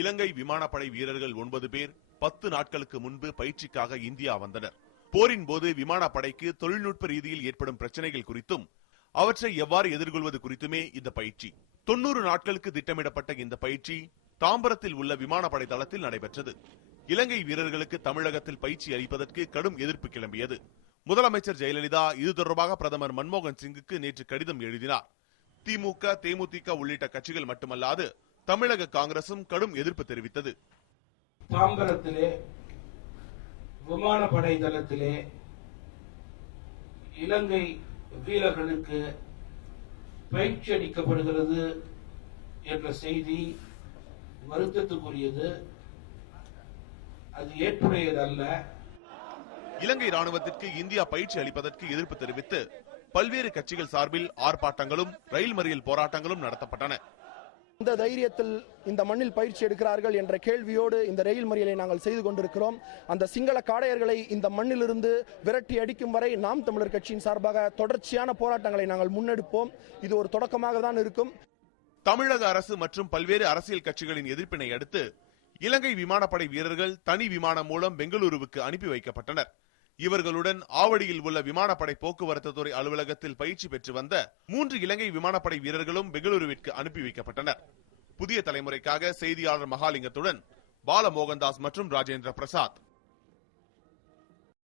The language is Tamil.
இலங்கை விமானப்படை வீரர்கள் 9 பேர் 10 நாட்களுக்கு முன்பு பயிற்சிக்காக இந்தியா வந்தனர். போரின் போது விமானப்படைக்கு தொழில்நுட்ப ரீதியில் ஏற்படும் பிரச்சனைகள் குறித்தும் அவற்றை எவ்வாறு எதிர்கொள்வது குறித்துமே இந்த பயிற்சி. 90 நாட்களுக்கு திட்டமிடப்பட்ட இந்த பயிற்சி தாம்பரத்தில் உள்ள விமானப்படை தளத்தில் நடைபெற்றது. இலங்கை வீரர்களுக்கு தமிழகத்தில் பயிற்சி அளிப்பதற்கு கடும் எதிர்ப்பு கிளம்பியது. முதலமைச்சர் ஜெயலலிதா இது தொடர்பாக பிரதமர் மன்மோகன் சிங்குக்கு நேற்று கடிதம் எழுதினார். திமுக, தேமுதிக உள்ளிட்ட கட்சிகள் மட்டுமல்லாது தமிழக காங்கிரசும் கடும் எதிர்ப்பு தெரிவித்தது. தாம்பரத்திலே விமானப்படை தளத்திலே இலங்கை வீரர்களுக்கு பயிற்சி அளிக்கப்படுகிறது என்ற செய்தி வருத்தத்துக்குரியது. அது ஏற்புடையதல்ல. இலங்கை ராணுவத்திற்கு இந்தியா பயிற்சி அளிப்பதற்கு எதிர்ப்பு தெரிவித்து பல்வேறு கட்சிகள் சார்பில் ஆர்ப்பாட்டங்களும் ரயில் மறியல் போராட்டங்களும் நடத்தப்பட்டன. இந்த தைரியத்தில் இந்த மண்ணில் பயிற்சி எடுக்கிறார்கள் என்ற கேள்வியோடு இந்த ரயில் மறியலை நாங்கள் செய்து கொண்டிருக்கிறோம். அந்த சிங்கள காடையர்களை இந்த மண்ணிலிருந்து விரட்டி அடிக்கும் வரை நாம் தமிழர் கட்சியின் சார்பாக தொடர்ச்சியான போராட்டங்களை நாங்கள் முன்னெடுப்போம். இது ஒரு தொடக்கமாக தான் இருக்கும். தமிழக அரசு மற்றும் பல்வேறு அரசியல் கட்சிகளின் எதிர்ப்பினை அடுத்து இலங்கை விமானப்படை வீரர்கள் தனி விமானம் மூலம் பெங்களூருவுக்கு அனுப்பி வைக்கப்பட்டனர். இவர்களுடன் ஆவடியில் உள்ள விமானப்படை போக்குவரத்து துறை அலுவலகத்தில் பயிற்சி பெற்று வந்த 3 இலங்கை விமானப்படை வீரர்களும் பெங்களூருவிற்கு அனுப்பி வைக்கப்பட்டனர். புதிய தலைமுறைக்காக செய்தியாளர் மகாலிங்கத்துடன் பால மோகன்தாஸ் மற்றும் ராஜேந்திர பிரசாத்.